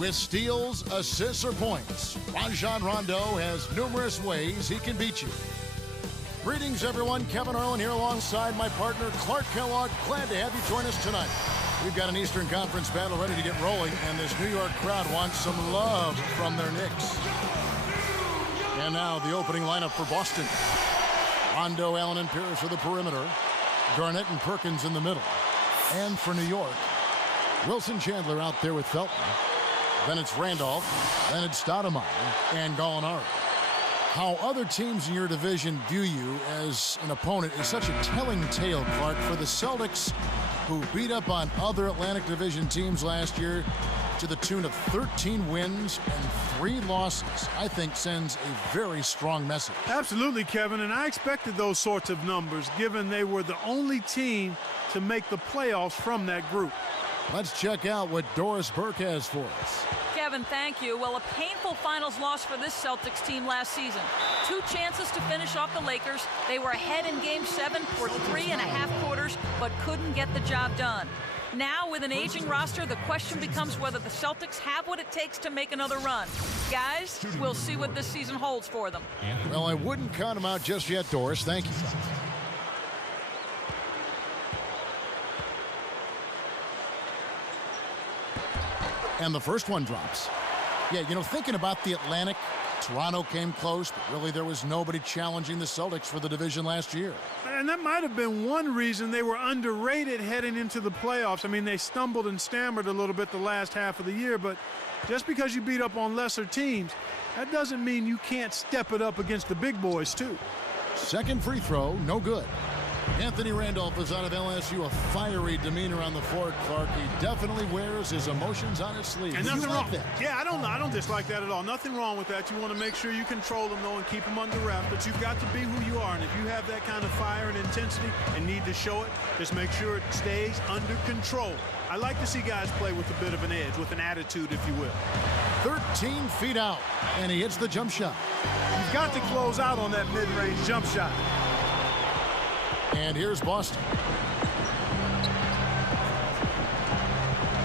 With steals, assists, or points, Rajon Rondo has numerous ways he can beat you. Greetings, everyone. Kevin Harlan here alongside my partner, Clark Kellogg. Glad to have you join us tonight. We've got an Eastern Conference battle ready to get rolling, and this New York crowd wants some love from their Knicks. And now the opening lineup for Boston. Rondo, Allen, and Pierce for the perimeter. Garnett and Perkins in the middle. And for New York, Wilson Chandler out there with Felton. Then it's Randolph. Then it's Stoudemire and Gallinari. How other teams in your division view you as an opponent is such a telling tale, Clark, for the Celtics, who beat up on other Atlantic Division teams last year to the tune of 13 wins and 3 losses. I think sends a very strong message. Absolutely, Kevin, and I expected those sorts of numbers, given they were the only team to make the playoffs from that group. Let's check out what Doris Burke has for us. Kevin, thank you. Well, a painful finals loss for this Celtics team last season. 2 chances to finish off the Lakers. They were ahead in Game 7 for 3.5 quarters, but couldn't get the job done. Now, with an aging roster, the question becomes whether the Celtics have what it takes to make another run. Guys, we'll see what this season holds for them. Well, I wouldn't count them out just yet, Doris. Thank you. And the first one drops. Yeah, you know, thinking about the Atlantic, Toronto came close, but really there was nobody challenging the Celtics for the division last year. And that might have been one reason they were underrated heading into the playoffs. I mean, they stumbled and stammered a little bit the last half of the year, but just because you beat up on lesser teams, that doesn't mean you can't step it up against the big boys, too. Second free throw, no good. Anthony Randolph is out of LSU, a fiery demeanor on the floor, Clark. He definitely wears his emotions on his sleeve. And nothing wrong. That? Yeah, I don't dislike that at all. Nothing wrong with that. You want to make sure you control them, though, and keep them under wraps. But you've got to be who you are. And if you have that kind of fire and intensity and need to show it, just make sure it stays under control. I like to see guys play with a bit of an edge, with an attitude, if you will. 13 feet out, and he hits the jump shot. You've got to close out on that mid-range jump shot. And here's Boston.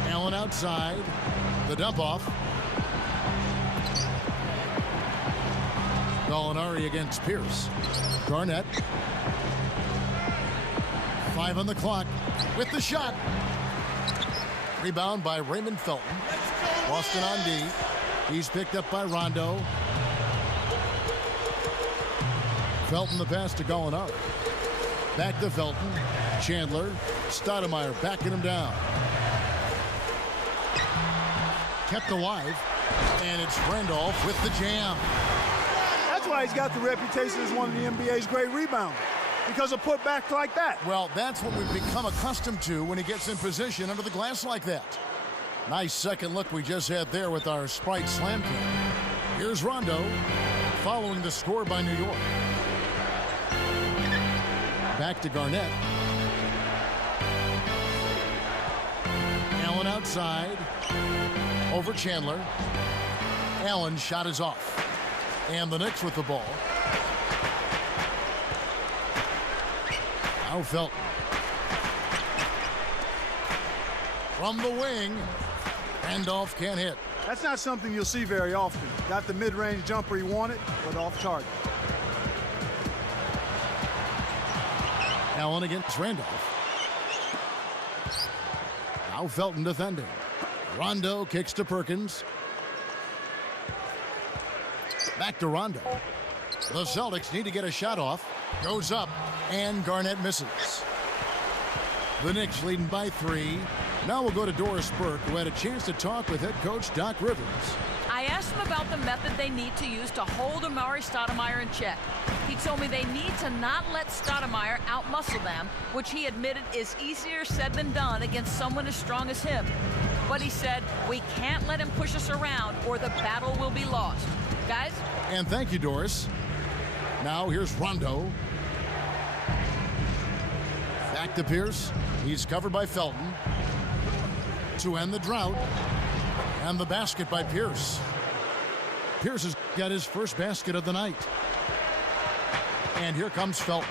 Allen outside. The dump off. Gallinari against Pierce. Garnett. 5 on the clock with the shot. Rebound by Raymond Felton. Boston on D. He's picked up by Rondo. Felton the pass to Gallinari. Back to Felton. Chandler. Stoudemire backing him down. Kept alive. And it's Randolph with the jam. That's why he's got the reputation as one of the NBA's great rebounders. Because of putbacks like that. Well, that's what we've become accustomed to when he gets in position under the glass like that. Nice second look we just had there with our Sprite Slam Cam. Here's Rondo following the score by New York. Back to Garnett. Allen outside. Over Chandler. Allen's shot is off. And the Knicks with the ball. Now Felton. From the wing. Randolph can't hit. That's not something you'll see very often. Got the mid-range jumper he wanted, but off target. Allen against Randolph. Now Felton defending. Rondo kicks to Perkins. Back to Rondo. The Celtics need to get a shot off. Goes up, and Garnett misses. The Knicks leading by 3. Now we'll go to Doris Burke, who had a chance to talk with head coach Doc Rivers. I asked him about the method they need to use to hold Amari Stoudemire in check. He told me they need to not let Stoudemire outmuscle them, which he admitted is easier said than done against someone as strong as him. But he said, we can't let him push us around or the battle will be lost. Guys? And thank you, Doris. Now here's Rondo. Back to Pierce. He's covered by Felton. To end the drought. And the basket by Pierce. Pierce has got his first basket of the night. And here comes Felton.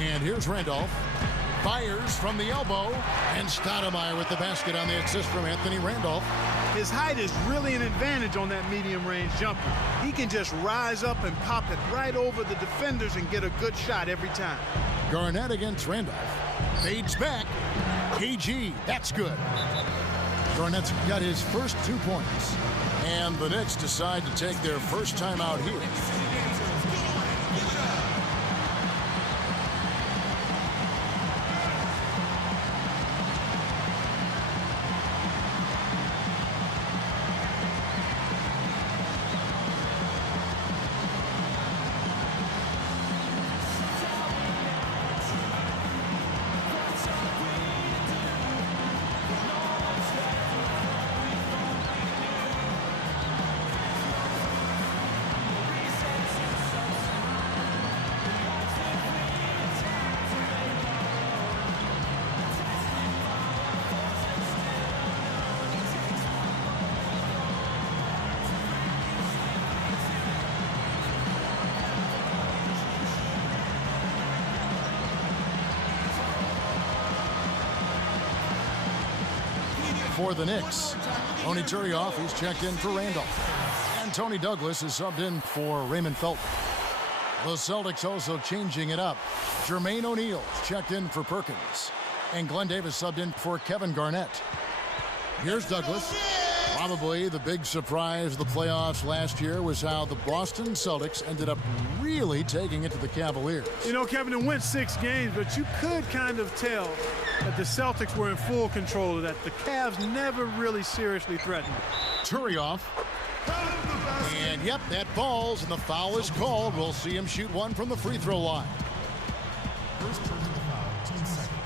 And here's Randolph. Fires from the elbow. And Stoudemire with the basket on the assist from Anthony Randolph. His height is really an advantage on that medium-range jumper. He can just rise up and pop it right over the defenders and get a good shot every time. Garnett against Randolph. Fades back. KG, that's good. Garnett's got his first 2 points. And the Knicks decide to take their first time out here. For the Knicks, Tony Turioff, he's checked in for Randolph. And Tony Douglas is subbed in for Raymond Felton. The Celtics also changing it up. Jermaine O'Neal's checked in for Perkins. And Glenn Davis subbed in for Kevin Garnett. Here's Douglas. Probably the big surprise of the playoffs last year was how the Boston Celtics ended up really taking it to the Cavaliers. You know, Kevin, it went 6 games, but you could kind of tell that the Celtics were in full control of that. The Cavs never really seriously threatened. Turioff. And yep, that falls, and the foul is called. We'll see him shoot one from the free throw line. First personal foul, team second.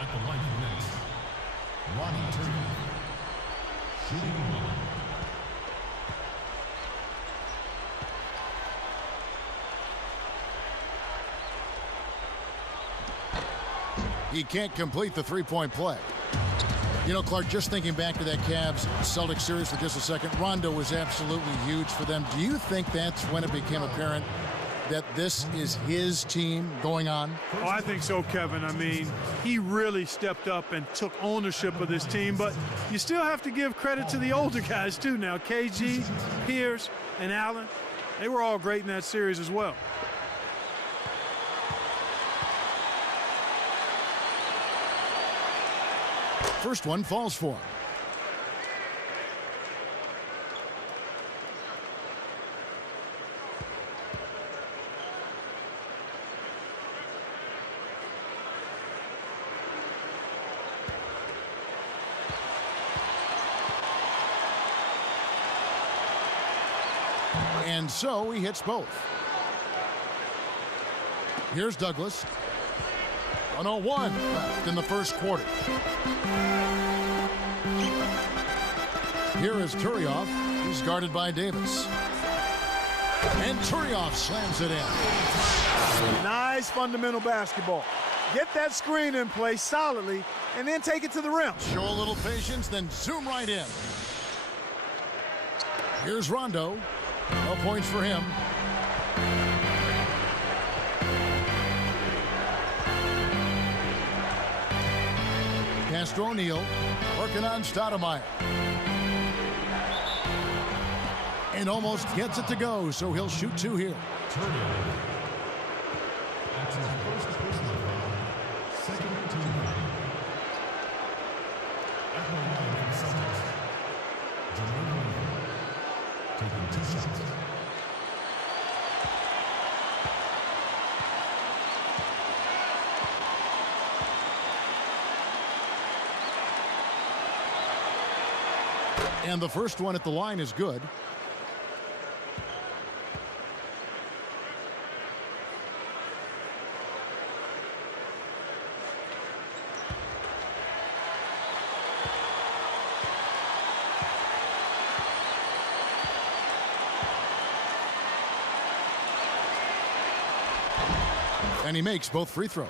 At the line for Knicks, Ronnie Turner. Shooting one. He can't complete the three-point play. You know, Clark, just thinking back to that Cavs-Celtics series for just a second, Rondo was absolutely huge for them. Do you think that's when it became apparent that this is his team going on? Oh, I think so, Kevin. I mean, he really stepped up and took ownership of this team, but you still have to give credit to the older guys, too, now. KG, Pierce, and Allen, they were all great in that series as well. First one falls for him. And so he hits both. Here's Douglas. 1:01 left in the first quarter. Here is Turioff. He's guarded by Davis. And Turioff slams it in. Nice fundamental basketball. Get that screen in place solidly and then take it to the rim. Show a little patience, then zoom right in. Here's Rondo. No points for him. Pass to O'Neal. Working on Stoudemire. And almost gets it to go, so he'll shoot 2 here. That's his first personal foul. Second team foul. At the line for the Celtics, Jermaine O'Neal taking 2 shots. And the first one at the line is good. And he makes both free throws.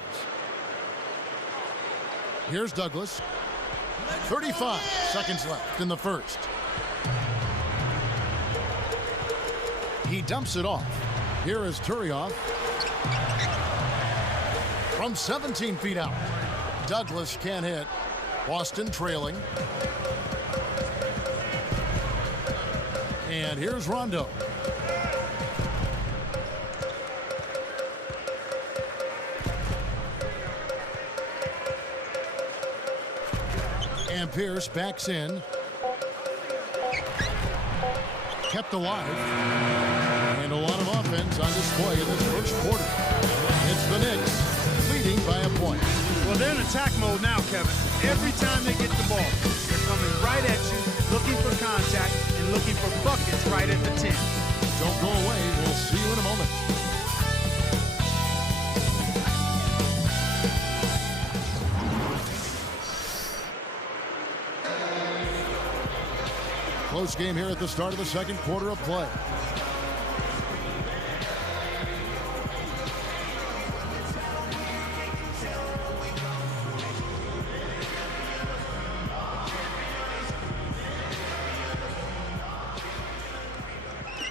Here's Douglas. 35 seconds left in the first. He dumps it off. Here is Turioff. from 17 feet out. Douglas can't hit. Boston trailing. And here's Rondo. And Pierce backs in. Kept alive. And a lot of offense on display in this first quarter. It's the Knicks leading by a point. Well, they're in attack mode now, Kevin. Every time they get the ball, they're coming right at you, looking for contact and looking for buckets right at the 10. Don't go away. We'll see you in a moment. Close game here at the start of the second quarter of play.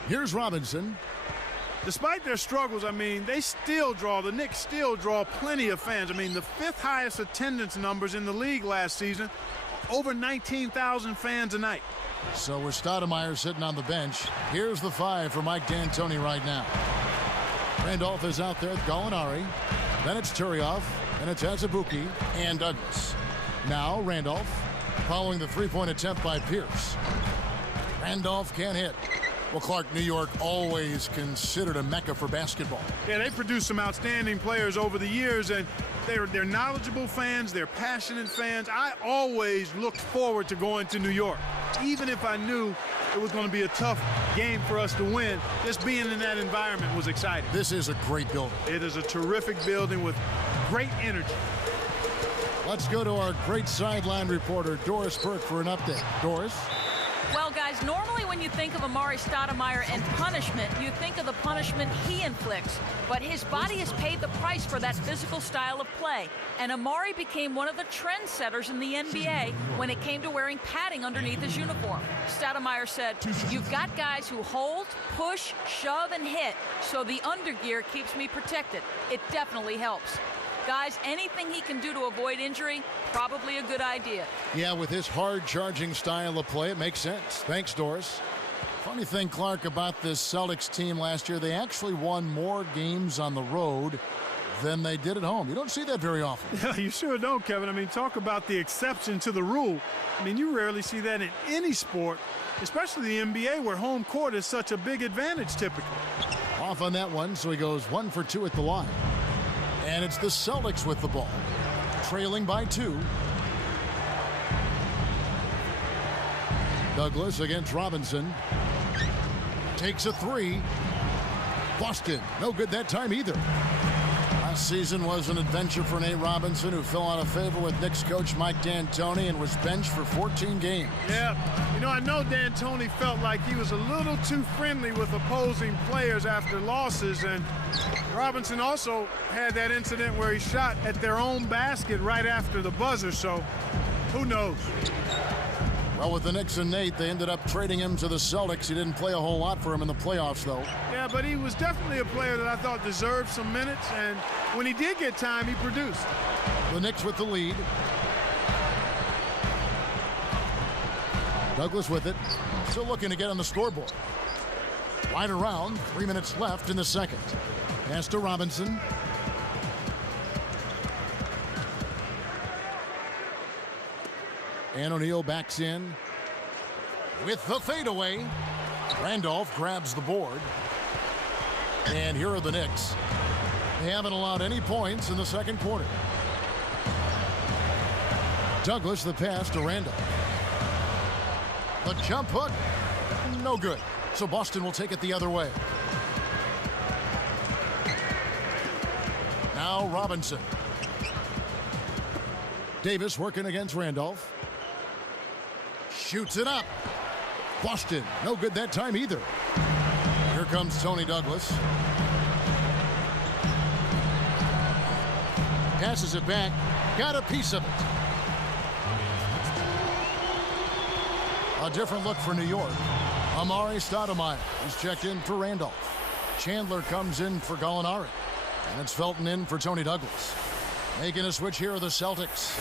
Here's Robinson. Despite their struggles, the Knicks still draw plenty of fans. The fifth highest attendance numbers in the league last season. Over 19,000 fans a night. So with Stoudemire sitting on the bench, here's the 5 for Mike D'Antoni right now. Randolph is out there with Gallinari. Then it's Turioff. And it's Azubuike and Douglas. Now Randolph following the three-point attempt by Pierce. Randolph can't hit. Well, Clark, New York always considered a mecca for basketball. Yeah, they produced some outstanding players over the years, and they're knowledgeable fans, they're passionate fans. I always looked forward to going to New York, even if I knew it was going to be a tough game for us to win. Just being in that environment was exciting. This is a great building. It is a terrific building with great energy. Let's go to our great sideline reporter, Doris Burke, for an update. Doris? Well, guys, normally when you think of Amari Stoudemire and punishment, you think of the punishment he inflicts. But his body has paid the price for that physical style of play. And Amari became one of the trendsetters in the NBA when it came to wearing padding underneath his uniform. Stoudemire said, "You've got guys who hold, push, shove, and hit, so the undergear keeps me protected. It definitely helps." Guys, anything he can do to avoid injury, probably a good idea. Yeah, with his hard-charging style of play, it makes sense. Thanks, Doris. Funny thing, Clark, about this Celtics team last year, they actually won more games on the road than they did at home. You don't see that very often. Yeah, you sure don't, Kevin. Talk about the exception to the rule. You rarely see that in any sport, especially the NBA, where home court is such a big advantage typically. Off on that one, so he goes 1 for 2 at the line. And it's the Celtics with the ball, trailing by 2. Douglas against Robinson. Takes a 3. Boston, no good that time either. Last season was an adventure for Nate Robinson, who fell out of favor with Knicks coach Mike D'Antoni and was benched for 14 games. Yeah, I know D'Antoni felt like he was a little too friendly with opposing players after losses, and Robinson also had that incident where he shot at their own basket right after the buzzer, so who knows? Well, with the Knicks and Nate, they ended up trading him to the Celtics. He didn't play a whole lot for him in the playoffs, though. Yeah, but he was definitely a player that I thought deserved some minutes, and when he did get time, he produced. The Knicks with the lead. Douglas with it. Still looking to get on the scoreboard. Right around. 3 minutes left in the second. Pass to Robinson. And O'Neal backs in with the fadeaway. Randolph grabs the board. And here are the Knicks. They haven't allowed any points in the second quarter. Douglas the pass to Randolph. The jump hook, no good. So Boston will take it the other way. Now Robinson. Davis working against Randolph. Shoots it up. Boston, no good that time either. Here comes Tony Douglas. Passes it back. Got a piece of it. A different look for New York. Amari Stoudemire is checked in for Randolph. Chandler comes in for Gallinari. And it's Felton in for Tony Douglas. Making a switch here are the Celtics.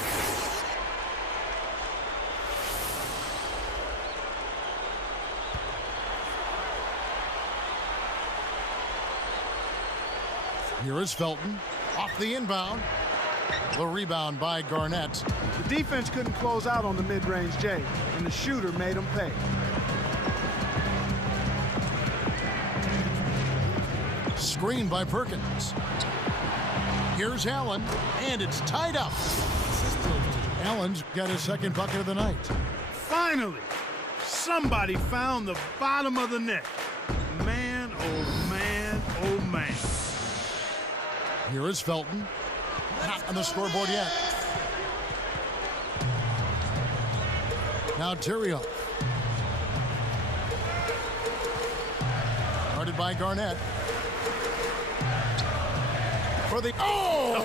Here is Felton. Off the inbound. The rebound by Garnett. The defense couldn't close out on the mid-range J, and the shooter made them pay. Screen by Perkins. Here's Allen, and it's tied up. Allen's got his second bucket of the night. Finally, somebody found the bottom of the net. Man, oh man, oh man. Here is Felton. Not on the scoreboard yet. Now Terrio. Guarded by Garnett. For the... Oh,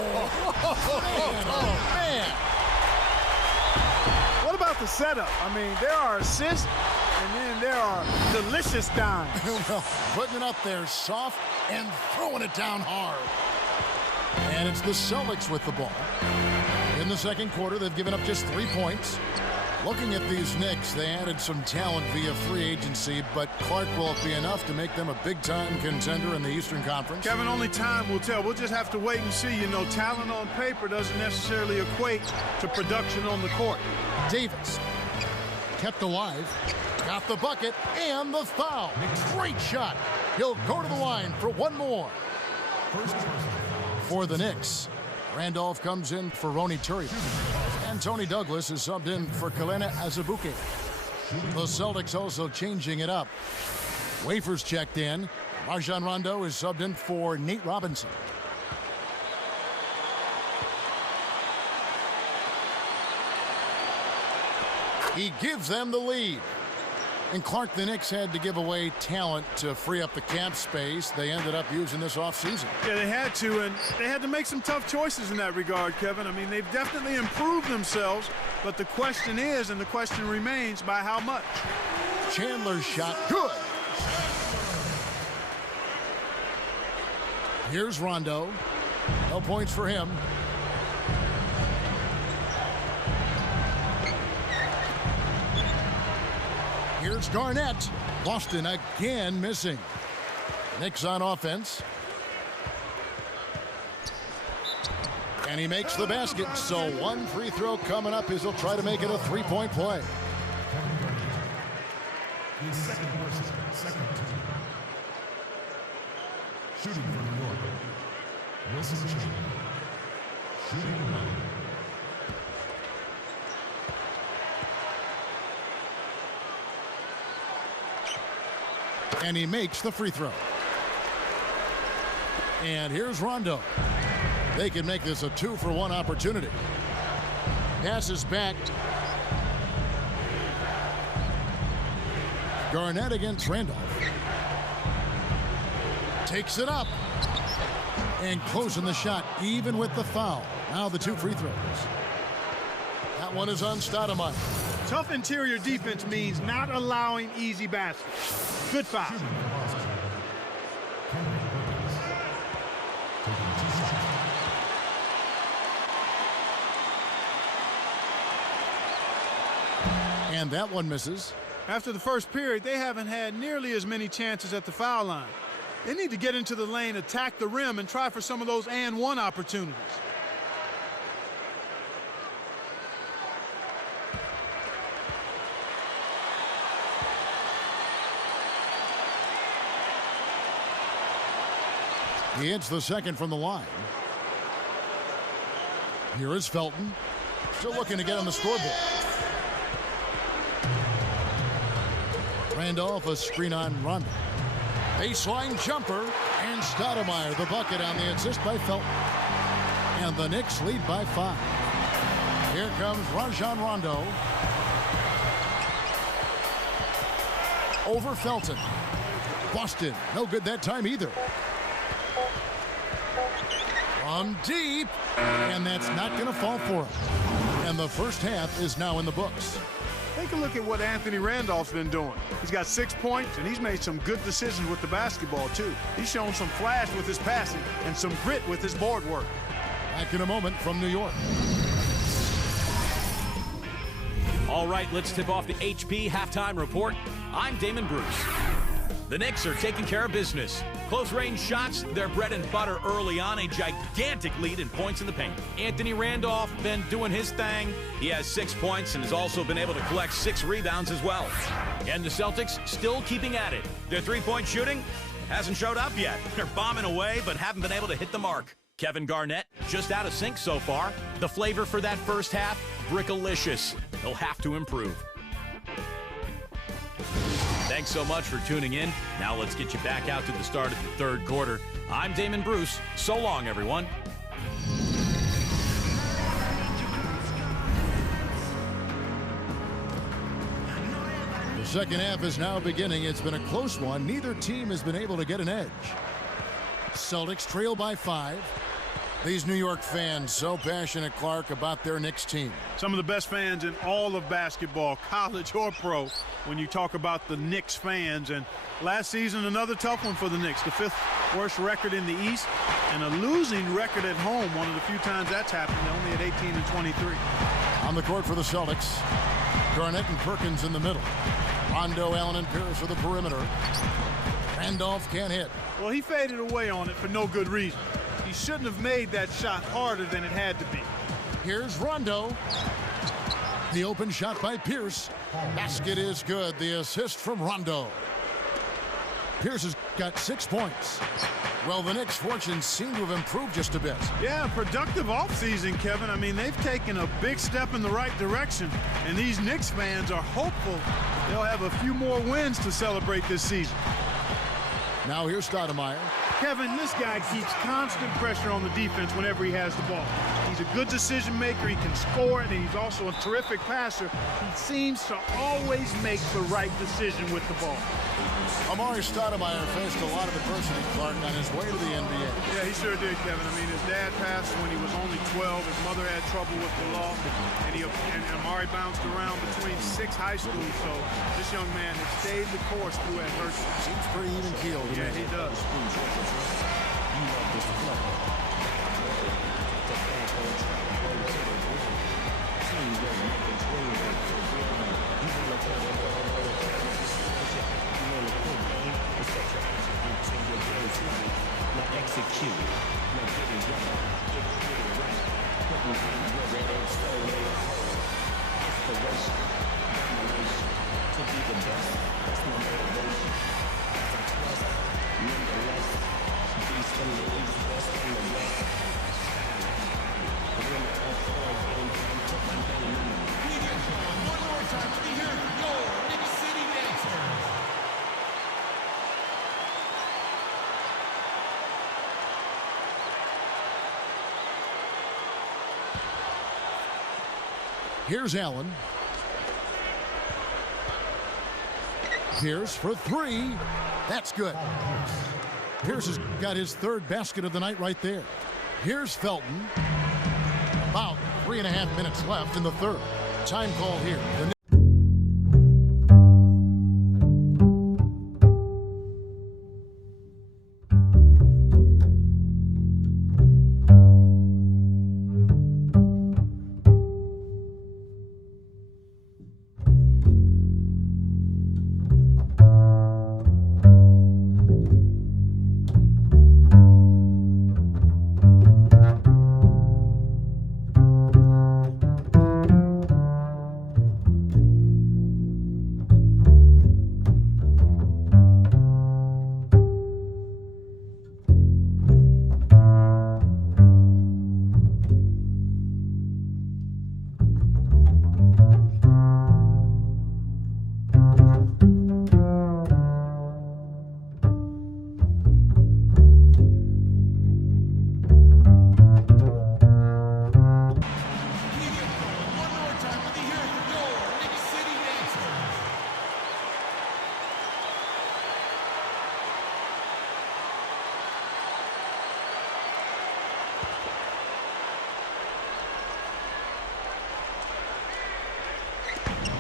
man. What about the setup? I mean, there are assists, and then there are delicious dimes. Well, putting it up there soft and throwing it down hard. And it's the Celtics with the ball. In the second quarter, they've given up just 3 points. Looking at these Knicks, they added some talent via free agency, but Clark will be enough to make them a big-time contender in the Eastern Conference. Kevin, only time will tell. We'll just have to wait and see. You know, talent on paper doesn't necessarily equate to production on the court. Davis kept alive, got the bucket, and the foul. Great shot. He'll go to the line for one more. For the Knicks, Randolph comes in for Ronny Turio. And Tony Douglas is subbed in for Kalena Azubuike. The Celtics also changing it up. Wafers checked in. Rajon Rondo is subbed in for Nate Robinson. He gives them the lead. And Clark, the Knicks had to give away talent to free up the cap space. They ended up using this offseason. Yeah, they had to, and they had to make some tough choices in that regard, Kevin. I mean, they've definitely improved themselves, but the question is, and the question remains, by how much? Chandler's shot, good. Here's Rondo. No points for him. Here's Garnett. Boston again missing. Knicks on offense. And he makes the basket. So one free throw coming up as he'll try to make it a three-point play. His second versus second team. Shooting from New York. Wilson Chandler. Shooting one. And he makes the free throw. And here's Rondo. They can make this a 2-for-1 opportunity. Passes back. Garnett against Randolph. Takes it up. And closing the shot, even with the foul. Now the 2 free throws. That one is on Stoudemire. Tough interior defense means not allowing easy baskets. Good foul. And that one misses. After the first period, they haven't had nearly as many chances at the foul line. They need to get into the lane, attack the rim, and try for some of those and-one opportunities. He hits the second from the line. Here is Felton. Still looking to get on the scoreboard. Randolph, a screen on Rondo. Baseline jumper, and Stoudemire the bucket on the assist by Felton. And the Knicks lead by 5. Here comes Rajon Rondo. Over Felton. Boston, no good that time either. From deep, and that's not going to fall for him. And the first half is now in the books. Take a look at what Anthony Randolph's been doing. He's got 6 points, and he's made some good decisions with the basketball, too. He's shown some flash with his passing and some grit with his board work. Back in a moment from New York. All right, let's tip off the HP halftime report. I'm Damon Bruce. The Knicks are taking care of business. Close-range shots, their bread and butter early on, a gigantic lead in points in the paint. Anthony Randolph been doing his thing. He has 6 points and has also been able to collect 6 rebounds as well. And the Celtics still keeping at it. Their three-point shooting hasn't showed up yet. They're bombing away but haven't been able to hit the mark. Kevin Garnett just out of sync so far. The flavor for that first half, brickalicious. They'll have to improve. Thanks so much for tuning in. Now let's get you back out to the start of the third quarter. I'm Damon Bruce. So long, everyone. The second half is now beginning. It's been a close one. Neither team has been able to get an edge. Celtics trail by 5. These New York fans so passionate, Clark, about their Knicks team. Some of the best fans in all of basketball, college or pro, when you talk about the Knicks fans. And last season, another tough one for the Knicks. The 5th worst record in the East and a losing record at home. One of the few times that's happened, only at 18-23. On the court for the Celtics, Garnett and Perkins in the middle. Rondo, Allen, and Pierce for the perimeter. Randolph can't hit. Well, he faded away on it for no good reason. He shouldn't have made that shot harder than it had to be. Here's Rondo. The open shot by Pierce. Basket is good. The assist from Rondo. Pierce has got 6 points. Well, the Knicks' fortunes seem to have improved just a bit. Yeah, productive offseason, Kevin. I mean, they've taken a big step in the right direction, and these Knicks fans are hopeful they'll have a few more wins to celebrate this season. Now here's Stoudemire. Kevin, this guy keeps constant pressure on the defense whenever he has the ball. He's a good decision maker. He can score it, and he's also a terrific passer. He seems to always make the right decision with the ball. Amari Stoudemire faced a lot of adversity, Clark, on his way to the NBA. Yeah, he sure did, Kevin. I mean, his dad passed when he was only 12. His mother had trouble with the law, and Amari bounced around between 6 high schools. So this young man has stayed the course through adversity. Seems pretty even-keeled. Yeah, he does. Here's Allen. Pierce for 3. That's good. Pierce has got his 3rd basket of the night right there. Here's Felton. About 3.5 minutes left in the 3rd. Time call here.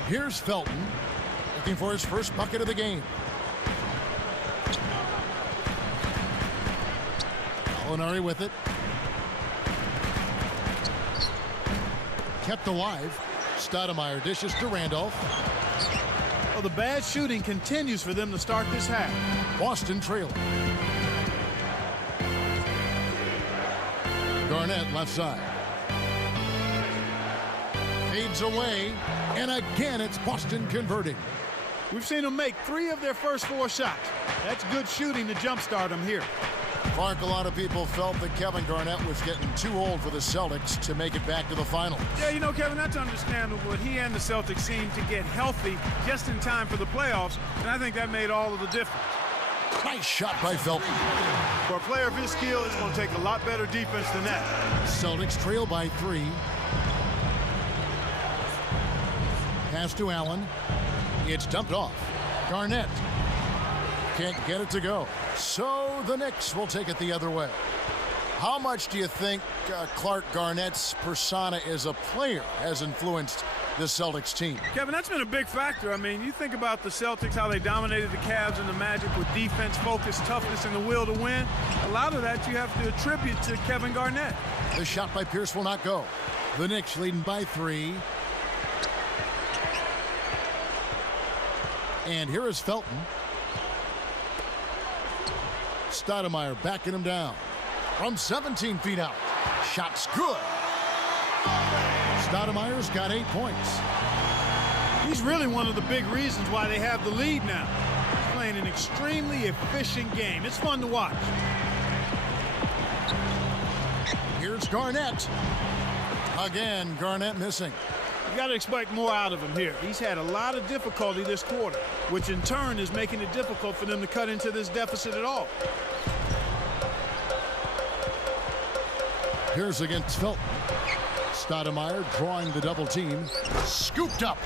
Here's Felton, looking for his first bucket of the game. Gallinari with it. kept alive. Stoudemire dishes to Randolph. Well, the bad shooting continues for them to start this half. Boston trailing. Garnett left side. Fades away, and again it's Boston converting. We've seen them make 3 of their first 4 shots. That's good shooting to jumpstart them here. Clark, a lot of people felt that Kevin Garnett was getting too old for the Celtics to make it back to the finals. Yeah, you know, Kevin, that's understandable, but he and the Celtics seemed to get healthy just in time for the playoffs, and I think that made all of the difference. Nice shot by Felton. For a player of his skill, it's going to take a lot better defense than that. Celtics trail by 3. Pass to Allen. It's dumped off. Garnett can't get it to go. So the Knicks will take it the other way. How much do you think Clark Garnett's persona as a player has influenced the Celtics team? Kevin, that's been a big factor. I mean, you think about the Celtics, how they dominated the Cavs and the Magic with defense, focus, toughness, and the will to win. A lot of that you have to attribute to Kevin Garnett. The shot by Pierce will not go. The Knicks leading by 3. And here is Felton. Stoudemire backing him down. From 17 feet out. Shot's good. Stoudemire's got 8 points. He's really one of the big reasons why they have the lead now. He's playing an extremely efficient game. It's fun to watch. Here's Garnett. Again, Garnett missing. You got to expect more out of him here. He's had a lot of difficulty this quarter, which in turn is making it difficult for them to cut into this deficit at all. Here's against Felton. Stoudemire drawing the double team. Scooped up.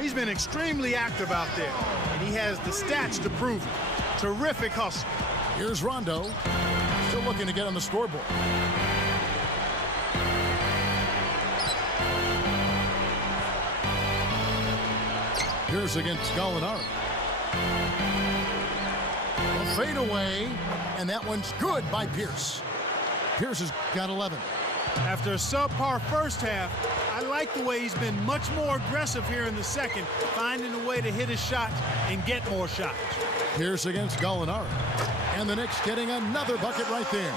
He's been extremely active out there, and he has the stats to prove it. Terrific hustle. Here's Rondo. Still looking to get on the scoreboard. Here's against Gallinari. A fadeaway, and that one's good by Pierce. Pierce has got 11. After a subpar first half, I like the way he's been much more aggressive here in the second, finding a way to hit his shots and get more shots. Pierce against Gallinari. And the Knicks getting another bucket right there.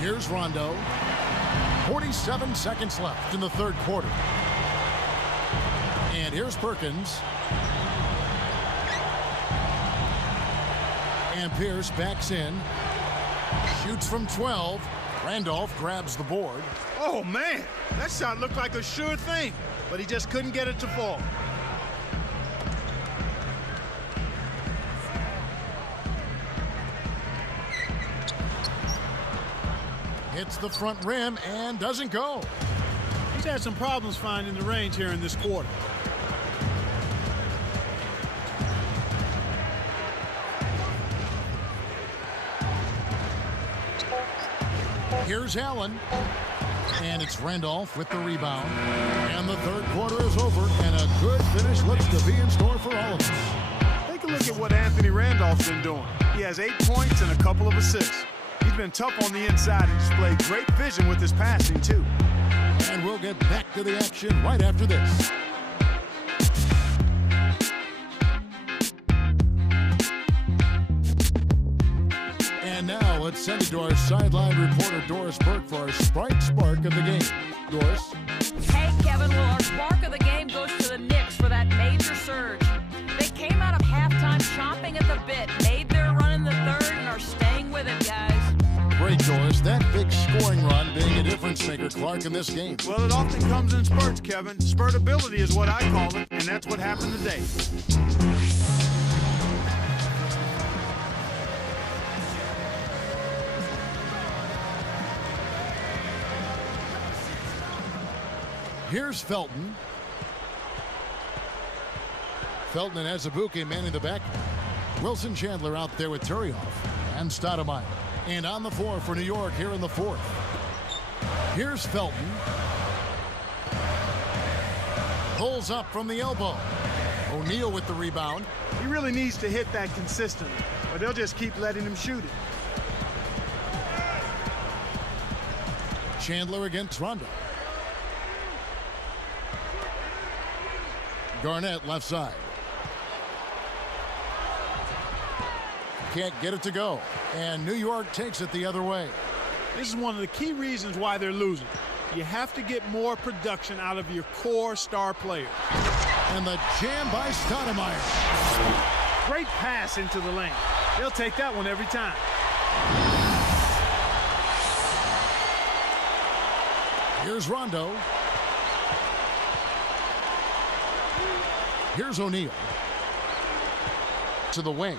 Here's Rondo. 47 seconds left in the third quarter. And here's Perkins. And Pierce backs in. Shoots from 12. Randolph grabs the board. Oh, man. That shot looked like a sure thing, but he just couldn't get it to fall. Hits the front rim and doesn't go. He's had some problems finding the range here in this quarter. Here's Allen. And it's Randolph with the rebound. And the third quarter is over, and a good finish looks to be in store for all of us. Take a look at what Anthony Randolph's been doing. He has 8 points and a couple of assists. He's been tough on the inside and displayed great vision with his passing, too. And we'll get back to the action right after this. And now let's send it to our sideline reporter, Doris Burke, for our Sprite Spark of the game. Doris? Hey, Kevin. Well, our spark of the game goes to the Knicks for that major surge. They came out of halftime chomping at the bit, made their run in the third, and are staying with it, guys. Great, Doris. That big scoring run being a difference maker, Clark, in this game. Well, it often comes in spurts, Kevin. Spurtability is what I call it, and that's what happened today. Here's Felton. Felton and Azubuike manning the back. Wilson Chandler out there with Turioff and Stoudemire. And on the floor for New York here in the fourth. Here's Felton. Pulls up from the elbow. O'Neal with the rebound. He really needs to hit that consistently, or they'll just keep letting him shoot it. Chandler against Rondo. Garnett left side. Can't get it to go. And New York takes it the other way. This is one of the key reasons why they're losing. You have to get more production out of your core star players. And the jam by Stoudemire. Great pass into the lane. They'll take that one every time. Here's Rondo. Here's O'Neal. To the wing.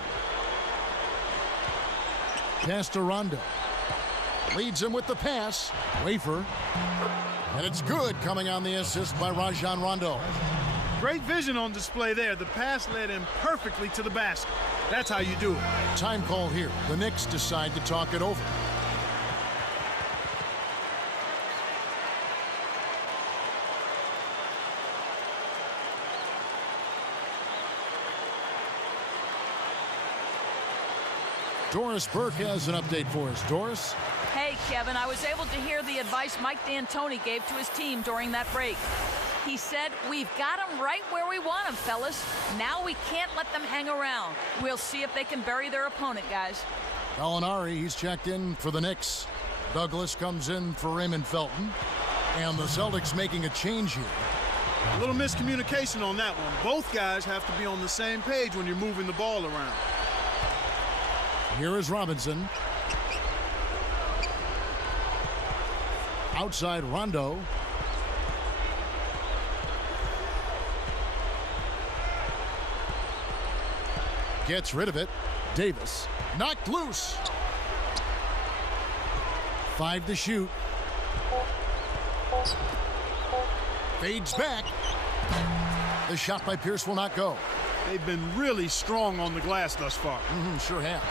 Pass to Rondo. Leads him with the pass. Wafer. And it's good, coming on the assist by Rajon Rondo. Great vision on display there. The pass led him perfectly to the basket. That's how you do it. Time call here. The Knicks decide to talk it over. Doris Burke has an update for us. Doris? Hey, Kevin, I was able to hear the advice Mike D'Antoni gave to his team during that break. He said, we've got them right where we want them, fellas. Now we can't let them hang around. We'll see if they can bury their opponent, guys. Gallinari, he's checked in for the Knicks. Douglas comes in for Raymond Felton. And the Celtics making a change here. A little miscommunication on that one. Both guys have to be on the same page when you're moving the ball around. Here is Robinson. Outside Rondo. Gets rid of it. Davis. Knocked loose. 5 to shoot. Fades back. The shot by Pierce will not go. They've been really strong on the glass thus far. Sure have.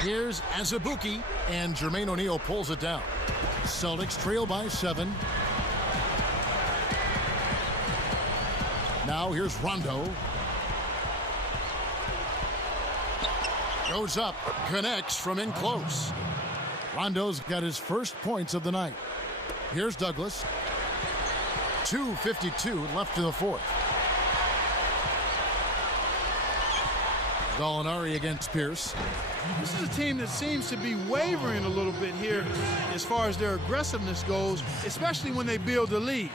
Here's Azubuike, and Jermaine O'Neal pulls it down. Celtics trail by 7. Now here's Rondo. Goes up, connects from in close. Rondo's got his first points of the night. Here's Douglas. 2:52 left in the fourth. Gallinari against Pierce. This is a team that seems to be wavering a little bit here as far as their aggressiveness goes, especially when they build a lead.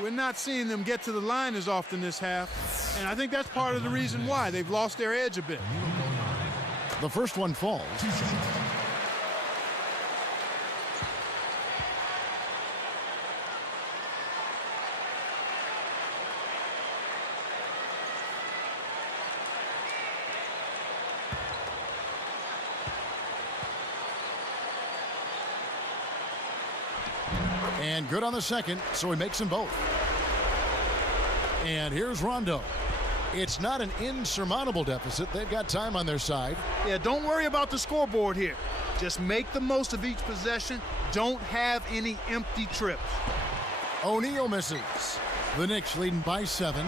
We're not seeing them get to the line as often this half, and I think that's part of the reason why they've lost their edge a bit. The first one falls. And good on the second, so he makes them both. And here's Rondo. It's not an insurmountable deficit. They've got time on their side. Yeah, don't worry about the scoreboard here. Just make the most of each possession. Don't have any empty trips. O'Neal misses. The Knicks leading by 7.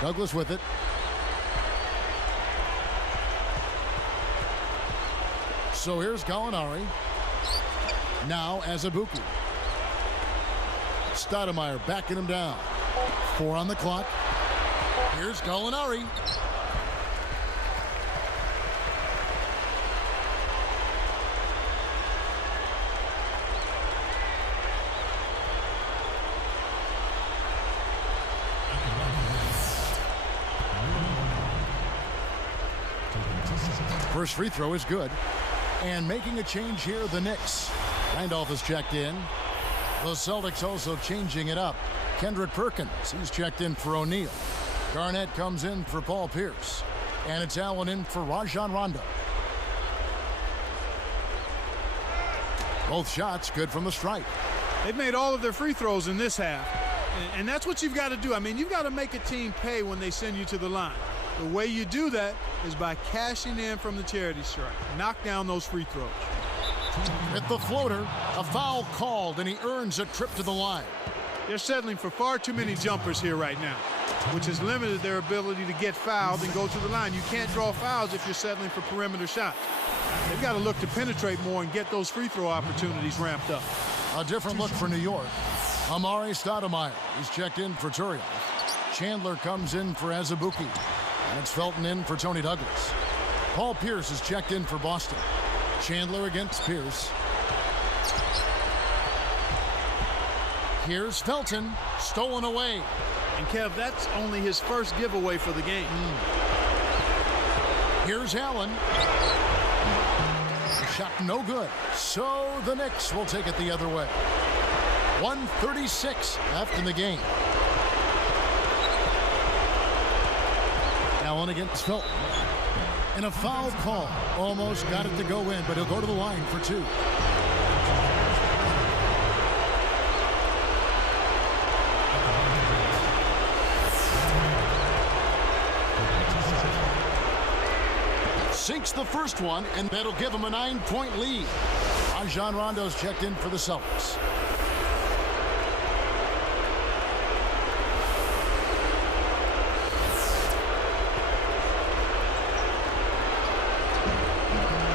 Douglas with it. So here's Gallinari. Now Azubuike. Stoudemire backing him down. 4 on the clock. Here's Gallinari. First free throw is good. And making a change here, the Knicks. Randolph has checked in. The Celtics also changing it up. Kendrick Perkins, he's checked in for O'Neal. Garnett comes in for Paul Pierce. And it's Allen in for Rajon Rondo. Both shots good from the stripe. They've made all of their free throws in this half. And that's what you've got to do. I mean, you've got to make a team pay when they send you to the line. The way you do that is by cashing in from the charity stripe. Knock down those free throws. At the floater, a foul called, and he earns a trip to the line. They're settling for far too many jumpers here right now, which has limited their ability to get fouled and go to the line. You can't draw fouls if you're settling for perimeter shots. They've got to look to penetrate more and get those free throw opportunities ramped up. A different look for New York. Amari Stoudemire is checked in for Turrion. Chandler comes in for Azubuike. And it's Felton in for Tony Douglas. Paul Pierce is checked in for Boston. Chandler against Pierce. Here's Felton, stolen away. And Kev, that's only his first giveaway for the game. Here's Allen. Shot no good. So the Knicks will take it the other way. 1:36 left in the game. Allen against Felton. And a foul call. Almost got it to go in, but he'll go to the line for two. Sinks the first one, and that'll give him a 9-point lead. Rajon Rondo's checked in for the Celtics.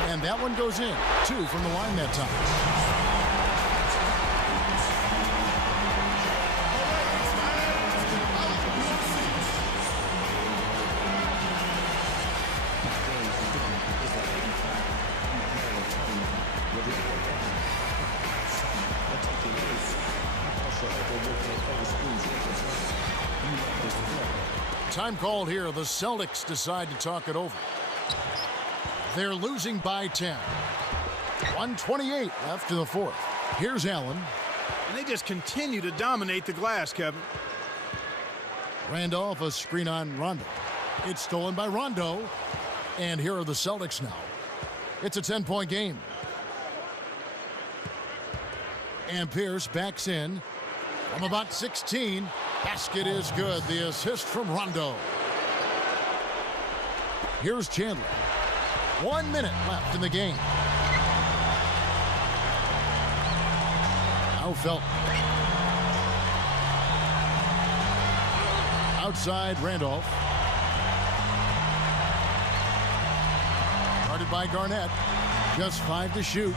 And that one goes in. 2 from the line that time. Time called here. The Celtics decide to talk it over. They're losing by 10. 1:28 left in the fourth. Here's Allen. And they just continue to dominate the glass, Kevin. Randolph, a screen on Rondo. It's stolen by Rondo. And here are the Celtics now. It's a 10-point game. And Pierce backs in from about 16. Basket is good. The assist from Rondo. Here's Chandler. 1 minute left in the game. Now Felton. Outside Randolph. Guarded by Garnett. Just 5 to shoot.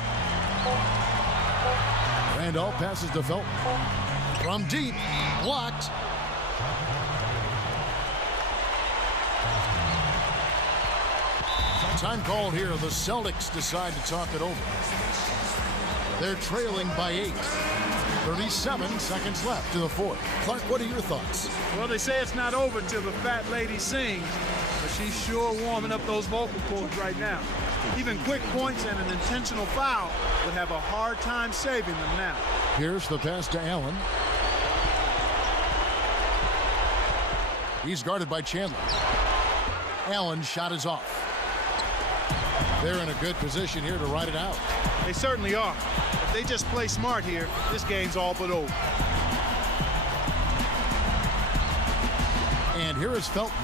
Randolph passes to Felton. From deep. Blocked. Time called here. The Celtics decide to talk it over. They're trailing by 8. 37 seconds left to the fourth. Clark, what are your thoughts? Well, they say it's not over till the fat lady sings, but she's sure warming up those vocal cords right now. Even quick points and an intentional foul would have a hard time saving them now. Here's the pass to Allen. He's guarded by Chandler. Allen's shot is off. They're in a good position here to ride it out. They certainly are. If they just play smart here, this game's all but over. And here is Felton.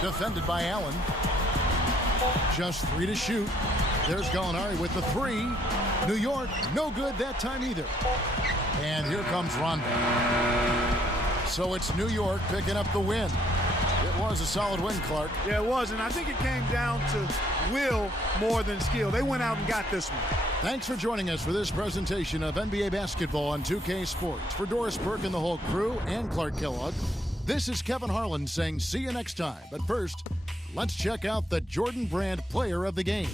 Defended by Allen. Just 3 to shoot. There's Gallinari with the 3. New York, no good that time either. And here comes Rondo. So it's New York picking up the win. It was a solid win, Clark. Yeah, it was, and I think it came down to will more than skill. They went out and got this one. Thanks for joining us for this presentation of NBA basketball on 2K Sports. For Doris Burke and the whole crew and Clark Kellogg, this is Kevin Harlan saying see you next time. But first, let's check out the Jordan Brand Player of the Game.